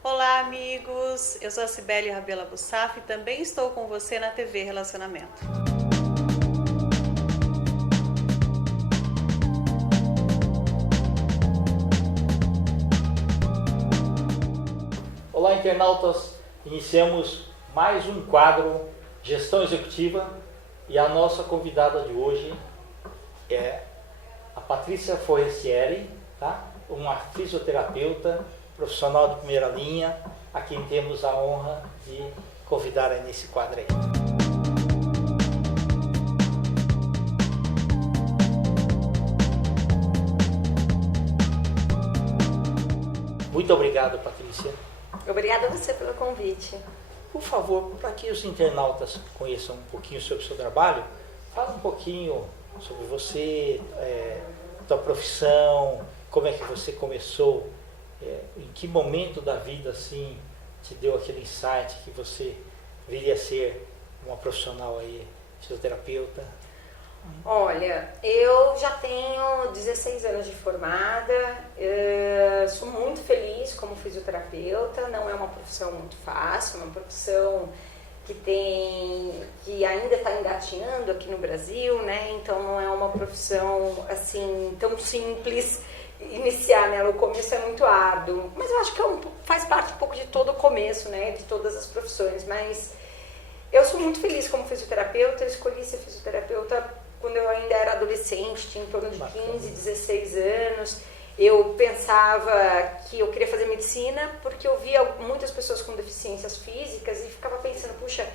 Olá, amigos! Eu sou a Cibele Rabelo Bussaf e também estou com você na TV Relacionamento. Olá, internautas! Iniciamos mais um quadro Gestão Executiva e a nossa convidada de hoje é a Patrícia Forestieri, tá? Uma fisioterapeuta, profissional de primeira linha, a quem temos a honra de convidar aí nesse quadro aí. Muito obrigado, Patrícia. Obrigada a você pelo convite. Por favor, para que os internautas conheçam um pouquinho sobre o seu trabalho, fala um pouquinho sobre você, sua profissão, como é que você começou, em que momento da vida assim te deu aquele insight que você viria a ser uma profissional aí, fisioterapeuta. Olha, eu já tenho 16 anos de formada, sou muito feliz como fisioterapeuta, não é uma profissão muito fácil, é uma profissão que ainda está engatinhando aqui no Brasil, né? Então não é uma profissão assim tão simples iniciar nela. O começo é muito árduo, mas eu acho que faz parte um pouco de todo o começo, né? De todas as profissões, mas eu sou muito feliz como fisioterapeuta. Eu escolhi ser fisioterapeuta quando eu ainda era adolescente, tinha em torno de 15, 16 anos. Eu pensava que eu queria fazer medicina porque eu via muitas pessoas com deficiências físicas e ficava pensando, puxa,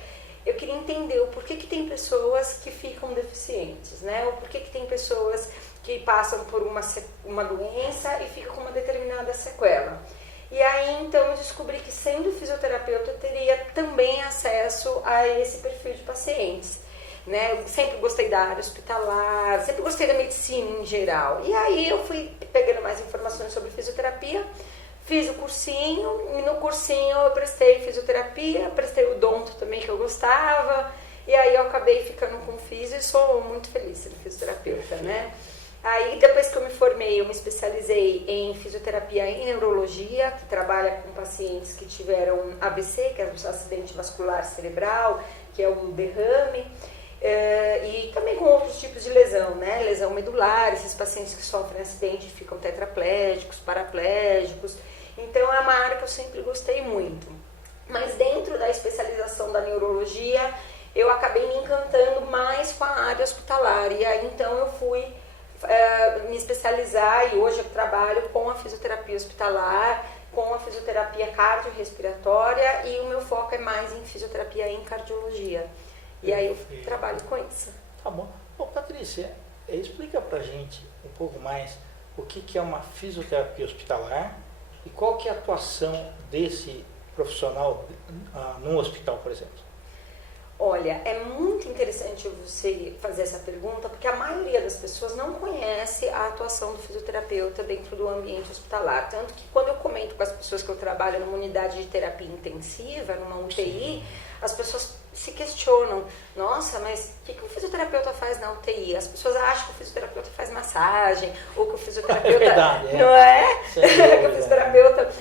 eu queria entender o porquê que tem pessoas que ficam deficientes, né? O porquê que tem pessoas que passam por uma doença e ficam com uma determinada sequela. E aí, então, eu descobri que sendo fisioterapeuta eu teria também acesso a esse perfil de pacientes. Né? Eu sempre gostei da área hospitalar, sempre gostei da medicina em geral. E aí eu fui pegando mais informações sobre fisioterapia, fiz o cursinho, e no cursinho eu prestei fisioterapia, prestei o odonto também que eu gostava, e aí eu acabei ficando com fisio e sou muito feliz sendo fisioterapeuta, né? Aí depois que eu me formei, eu me especializei em fisioterapia em neurologia, que trabalha com pacientes que tiveram AVC, que é o acidente vascular cerebral, que é o derrame, e também com outros tipos de lesão, né? Lesão medular, esses pacientes que sofrem acidente ficam tetraplégicos, paraplégicos. Então é uma área que eu sempre gostei muito. Mas dentro da especialização da neurologia, eu acabei me encantando mais com a área hospitalar. E aí então eu fui me especializar e hoje eu trabalho com a fisioterapia hospitalar, com a fisioterapia cardiorrespiratória e o meu foco é mais em fisioterapia em cardiologia. E aí eu trabalho com isso. Tá bom. Bom, Patrícia, explica pra gente um pouco mais o que é uma fisioterapia hospitalar e qual que é a atuação desse profissional num hospital, por exemplo. Olha, é muito interessante você fazer essa pergunta, porque a maioria das pessoas não conhece a atuação do fisioterapeuta dentro do ambiente hospitalar. Tanto que quando eu comento com as pessoas que eu trabalho numa unidade de terapia intensiva, numa UTI, sim, as pessoas se questionam, nossa, mas o que o fisioterapeuta faz na UTI? As pessoas acham que o fisioterapeuta faz massagem, ou que o fisioterapeuta... É verdade, não é? Que o fisioterapeuta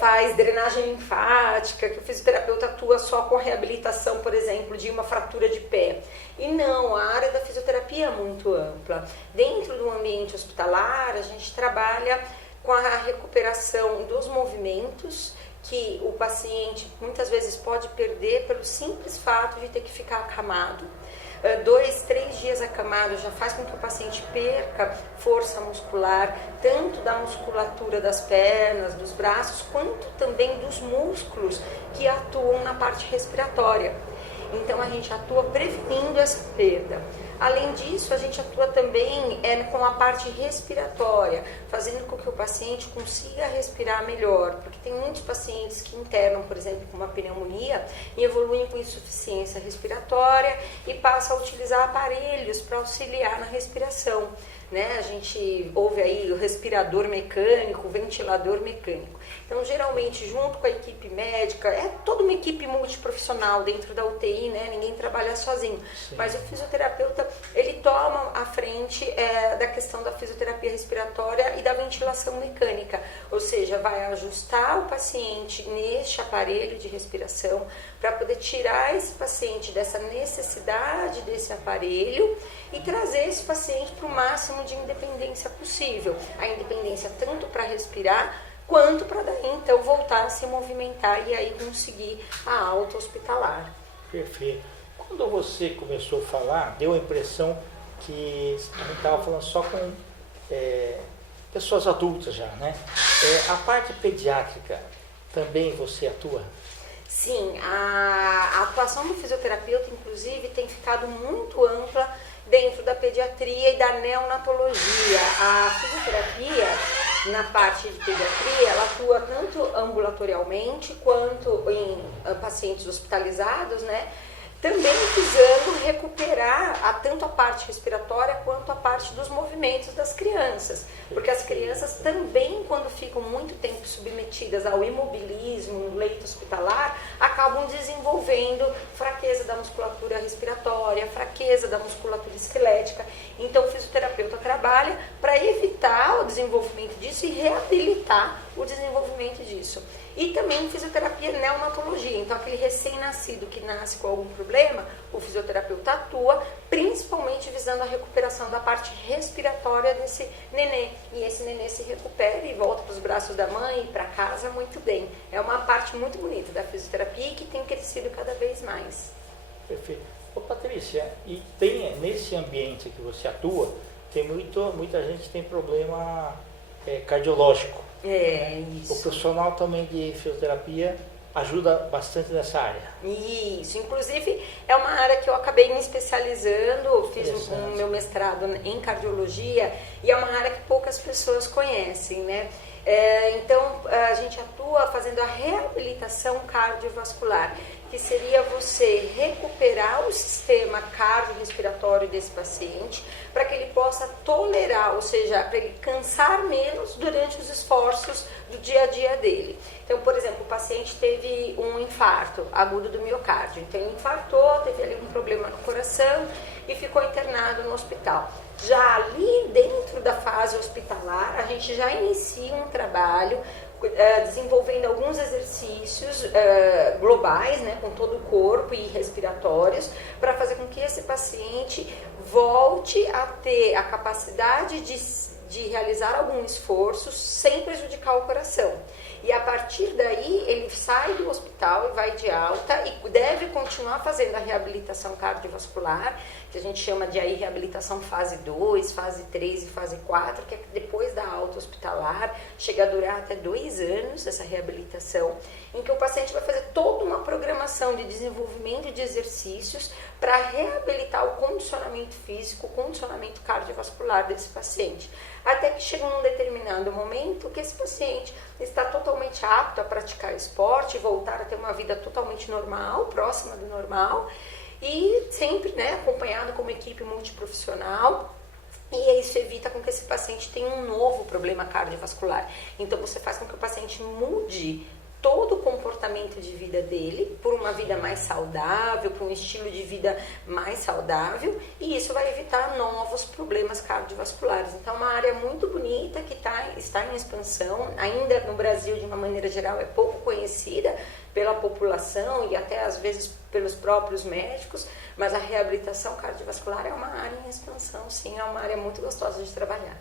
faz drenagem linfática, que o fisioterapeuta atua só com reabilitação, por exemplo, de uma fratura de pé. E não, a área da fisioterapia é muito ampla. Dentro do ambiente hospitalar, a gente trabalha com a recuperação dos movimentos, que o paciente muitas vezes pode perder pelo simples fato de ter que ficar acamado. 2, 3 dias acamado já faz com que o paciente perca força muscular, tanto da musculatura das pernas, dos braços, quanto também dos músculos que atuam na parte respiratória. Então a gente atua prevenindo essa perda. Além disso, a gente atua também com a parte respiratória, fazendo com que o paciente consiga respirar melhor, porque tem muitos pacientes que internam, por exemplo, com uma pneumonia e evoluem com insuficiência respiratória e passam a utilizar aparelhos para auxiliar na respiração. Né? A gente ouve aí o respirador mecânico, o ventilador mecânico. Então, geralmente, junto com a equipe médica, é toda uma equipe multiprofissional dentro da UTI, né? Ninguém trabalha sozinho. Sim. Mas o fisioterapeuta, ele toma a frente da questão da fisioterapia respiratória e da ventilação mecânica. Ou seja, vai ajustar o paciente neste aparelho de respiração para poder tirar esse paciente dessa necessidade desse aparelho e trazer esse paciente para o máximo de independência possível. A independência tanto para respirar, quanto para daí então voltar a se movimentar e aí conseguir a alta hospitalar. Perfeito. Quando você começou a falar, deu a impressão que a gente estava falando só com pessoas adultas já, né? A parte pediátrica, também você atua? Sim, a atuação do fisioterapeuta, inclusive, tem ficado muito ampla dentro da pediatria e da neonatologia. A fisioterapia, na parte de pediatria, ela atua tanto ambulatorialmente quanto em pacientes hospitalizados, né? Também visando recuperar tanto a parte respiratória quanto a parte dos movimentos das crianças. Porque as crianças também, quando ficam muito tempo submetidas ao imobilismo no leito hospitalar, acabam desenvolvendo fraqueza da musculatura respiratória, fraqueza da musculatura esquelética. Então o fisioterapeuta trabalha para evitar o desenvolvimento disso e reabilitar o desenvolvimento disso. E também fisioterapia neonatologia, então aquele recém-nascido que nasce com algum problema, o fisioterapeuta atua, principalmente visando a recuperação da parte respiratória desse nenê. E esse nenê se recupera e volta para os braços da mãe e para casa muito bem. É uma parte muito bonita da fisioterapia e que tem crescido cada vez mais. Perfeito. Ô Patrícia, e tem nesse ambiente que você atua, tem muita gente que tem problema cardiológico. Isso. O profissional também de fisioterapia ajuda bastante nessa área. Isso, inclusive é uma área que eu acabei me especializando, fiz o meu mestrado em cardiologia e é uma área que poucas pessoas conhecem, né? Então a gente atua fazendo a reabilitação cardiovascular, que seria você recuperar o sistema cardiorrespiratório desse paciente para que ele possa tolerar, ou seja, para ele cansar menos durante os esforços do dia a dia dele. Então, por exemplo, o paciente teve um infarto agudo do miocárdio, então ele infartou, teve ali um problema no coração e ficou internado no hospital. Já ali dentro da fase hospitalar, a gente já inicia um trabalho desenvolvendo alguns exercícios globais, né, com todo o corpo e respiratórios, para fazer com que esse paciente volte a ter a capacidade de realizar algum esforço sem prejudicar o coração. E a partir daí ele sai do hospital e vai de alta e deve continuar fazendo a reabilitação cardiovascular, que a gente chama de aí reabilitação fase 2, fase 3 e fase 4, que é depois da alta hospitalar, chega a durar até 2 anos essa reabilitação, em que o paciente vai fazer toda uma programação de desenvolvimento de exercícios para reabilitar o condicionamento físico, o condicionamento cardiovascular desse paciente. Até que chega num determinado momento que esse paciente está totalmente apto a praticar esporte, voltar a ter uma vida totalmente normal, próxima do normal, e sempre, né, acompanhado com uma equipe multiprofissional. E isso evita com que esse paciente tenha um novo problema cardiovascular. Então você faz com que o paciente mude todo o comportamento de vida dele por uma vida mais saudável, por um estilo de vida mais saudável, e isso vai evitar novos problemas cardiovasculares. Então é uma área muito bonita que está em expansão, ainda no Brasil de uma maneira geral é pouco conhecida pela população e até às vezes pelos próprios médicos, mas a reabilitação cardiovascular é uma área em expansão, sim, é uma área muito gostosa de trabalhar.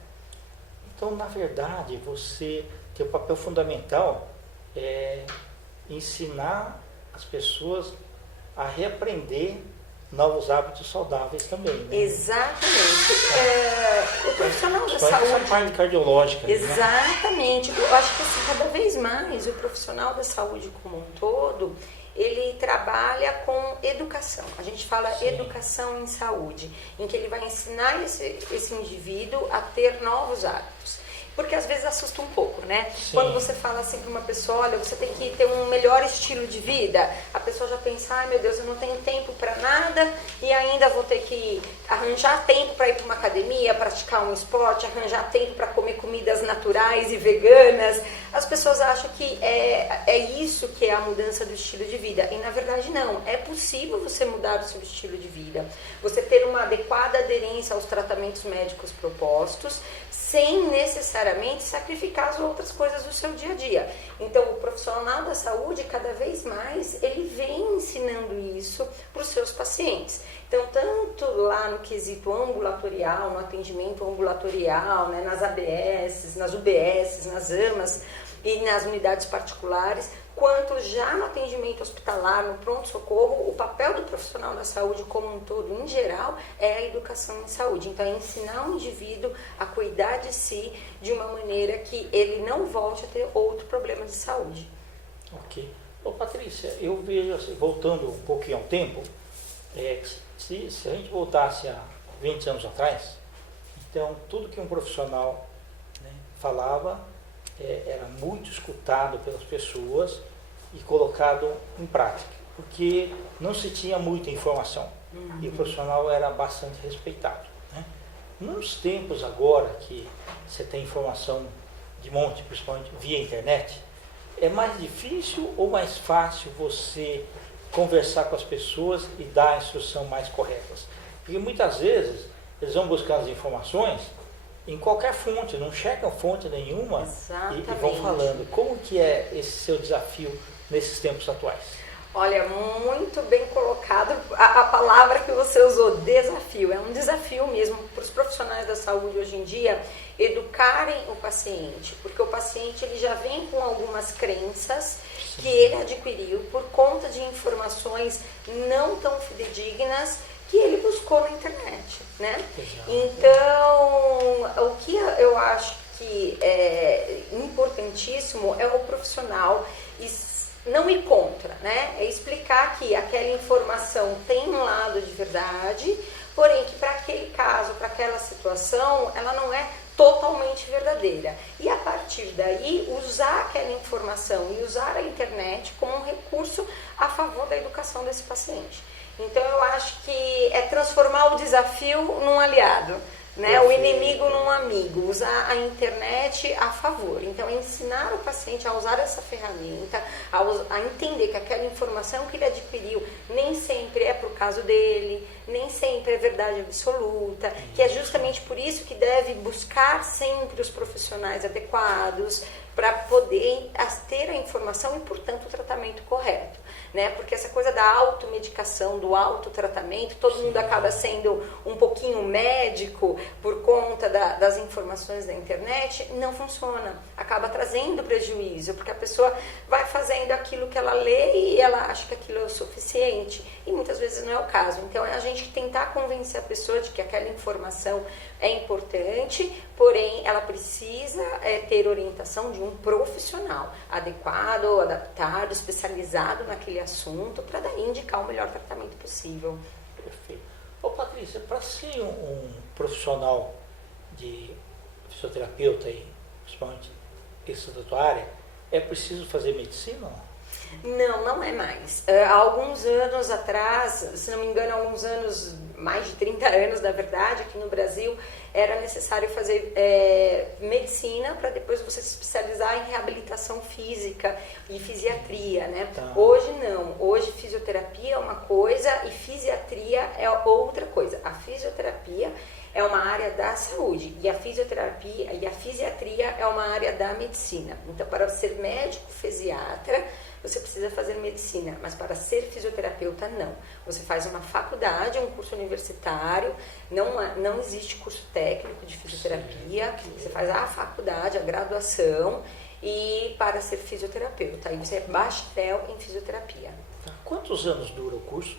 Então, na verdade, você tem um papel fundamental ensinar as pessoas a reaprender novos hábitos saudáveis também, né? Exatamente. O profissional da saúde... Essa parte cardiológica. Exatamente. Né? Eu acho que assim, cada vez mais o profissional da saúde como um todo, ele trabalha com educação. A gente fala Sim. educação em saúde, em que ele vai ensinar esse indivíduo a ter novos hábitos. Porque às vezes assusta um pouco, né? Sim. Quando você fala assim para uma pessoa, olha, você tem que ter um melhor estilo de vida, a pessoa já pensa, ai meu Deus, eu não tenho tempo para nada e ainda vou ter que arranjar tempo para ir para uma academia, praticar um esporte, arranjar tempo para comer comidas naturais e veganas, As pessoas acham que é isso que é a mudança do estilo de vida. E na verdade não. É possível você mudar o seu estilo de vida. Você ter uma adequada aderência aos tratamentos médicos propostos, sem necessariamente sacrificar as outras coisas do seu dia a dia. Então, o profissional da saúde, cada vez mais, ele vem ensinando isso para os seus pacientes. Então, tanto lá no quesito ambulatorial, no atendimento ambulatorial, né, nas ABS, nas UBS, nas AMAs e nas unidades particulares, quanto já no atendimento hospitalar, no pronto-socorro, o papel do profissional da saúde como um todo, em geral, é a educação em saúde. Então, é ensinar o indivíduo a cuidar de si de uma maneira que ele não volte a ter outro problema de saúde. Ok. Ô, Patrícia, eu vejo, assim, voltando um pouquinho ao tempo, se a gente voltasse a 20 anos atrás, então, tudo que um profissional, né, falava era muito escutado pelas pessoas e colocado em prática, porque não se tinha muita informação e o profissional era bastante respeitado, né? Nos tempos agora que você tem informação de monte, principalmente via internet, é mais difícil ou mais fácil você conversar com as pessoas e dar a instrução mais corretas? Porque muitas vezes eles vão buscar as informações em qualquer fonte, não checam fonte nenhuma e vão falando. Como que é esse seu desafio nesses tempos atuais? Olha, muito bem colocado a palavra que você usou, desafio. É um desafio mesmo para os profissionais da saúde hoje em dia educarem o paciente, porque o paciente ele já vem com algumas crenças que ele adquiriu por conta de informações não tão fidedignas que ele buscou na internet, né? Exato. Então, o que eu acho que é importantíssimo é o profissional não ir contra, né? É explicar que aquela informação tem um lado de verdade, porém que para aquele caso, para aquela situação, ela não é totalmente verdadeira. E a partir daí, usar aquela informação e usar a internet como um recurso a favor da educação desse paciente. Então, eu acho que é transformar o desafio num aliado, né? O inimigo num amigo, usar a internet a favor. Então, ensinar o paciente a usar essa ferramenta, a entender que aquela informação que ele adquiriu nem sempre é para o caso dele, nem sempre é verdade absoluta, que é justamente por isso que deve buscar sempre os profissionais adequados para poder ter a informação e, portanto, o tratamento correto. Né? Porque essa coisa da automedicação, do autotratamento, todo mundo acaba sendo um pouquinho médico por conta das informações da internet, não funciona. Acaba trazendo prejuízo, porque a pessoa vai fazendo aquilo que ela lê e ela acha que aquilo é o suficiente. E muitas vezes não é o caso. Então, é a gente tentar convencer a pessoa de que aquela informação é importante, porém, ela precisa ter orientação de um profissional adequado, adaptado, especializado naquele assunto, para daí indicar o melhor tratamento possível. Perfeito. Ô, Patrícia, para ser um profissional de fisioterapeuta, e principalmente essa da tua área, é preciso fazer medicina? Não, não é mais. Há alguns anos atrás, se não me engano, mais de 30 anos, na verdade, aqui no Brasil, era necessário fazer medicina para depois você se especializar em reabilitação física e fisiatria, né? Tá. Hoje não. Hoje fisioterapia é uma coisa e fisiatria é outra coisa. A fisioterapia é uma área da saúde e a fisioterapia e a fisiatria é uma área da medicina. Então, para ser médico fisiatra, você precisa fazer medicina, mas para ser fisioterapeuta, não. Você faz uma faculdade, um curso universitário, não existe curso técnico de fisioterapia, você faz a faculdade, a graduação, e para ser fisioterapeuta, aí você é bacharel em fisioterapia. Quantos anos dura o curso?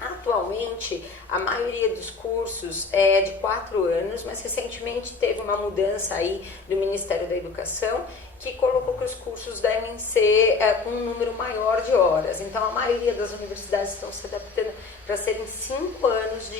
Atualmente, a maioria dos cursos é de 4 anos, mas recentemente teve uma mudança aí do Ministério da Educação, que colocou que os cursos devem ser com um número maior de horas. Então, a maioria das universidades estão se adaptando para serem 5 anos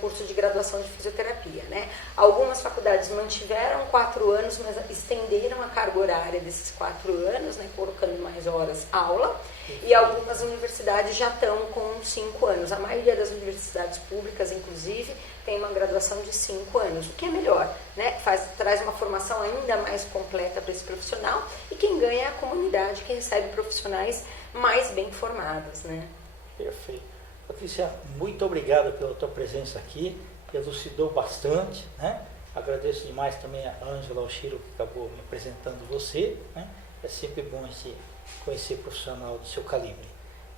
curso de graduação de fisioterapia, né? Algumas faculdades mantiveram 4 anos, mas estenderam a carga horária desses 4 anos, né? Colocando mais horas aula, e algumas universidades já estão com 5 anos. A maioria das universidades públicas, inclusive, tem uma graduação de 5 anos, o que é melhor, né? Traz uma formação ainda mais completa para esse profissional, e quem ganha é a comunidade que recebe profissionais mais bem formados, né? Perfeito. Patrícia, muito obrigado pela tua presença aqui, elucidou bastante, né? Agradeço demais também a Ângela Oshiro, que acabou me apresentando você, né? É sempre bom a gente conhecer profissional do seu calibre.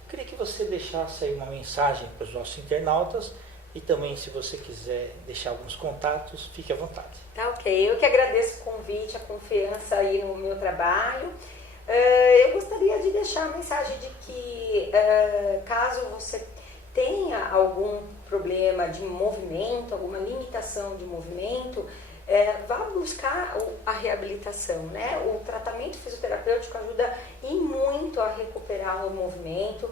Eu queria que você deixasse aí uma mensagem para os nossos internautas e também, se você quiser deixar alguns contatos, fique à vontade. Tá, ok. Eu que agradeço o convite, a confiança aí no meu trabalho. Eu gostaria de deixar a mensagem de que, caso você tenha algum problema de movimento, alguma limitação de movimento, vá buscar a reabilitação, né? O tratamento fisioterapêutico ajuda e muito a recuperar o movimento.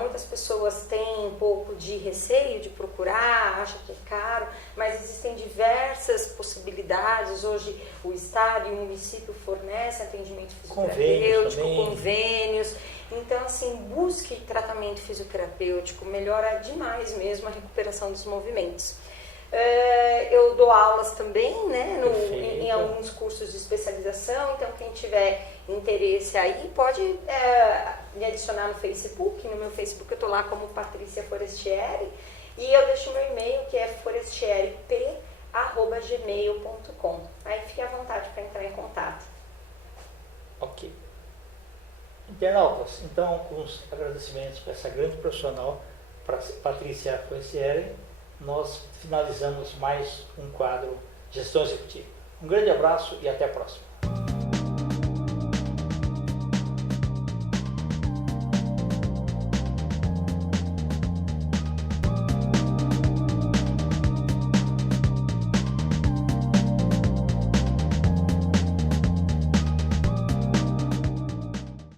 Muitas pessoas têm um pouco de receio de procurar, acham que é caro, mas existem diversas possibilidades. Hoje o Estado e o município fornecem atendimento fisioterapêutico, convênios. Então, assim, busque tratamento fisioterapêutico, melhora demais mesmo a recuperação dos movimentos. Eu dou aulas também, né, em alguns cursos de especialização, então quem tiver interesse aí pode me adicionar no Facebook. No meu Facebook eu estou lá como Patrícia Forestieri, e eu deixo meu e-mail, que é forestierip@gmail.com. Aí fique à vontade para entrar em contato. Ok. Internautas, então, com os agradecimentos para essa grande profissional, para Patrícia Forestieri, nós finalizamos mais um quadro Gestão Executiva. Um grande abraço e até a próxima.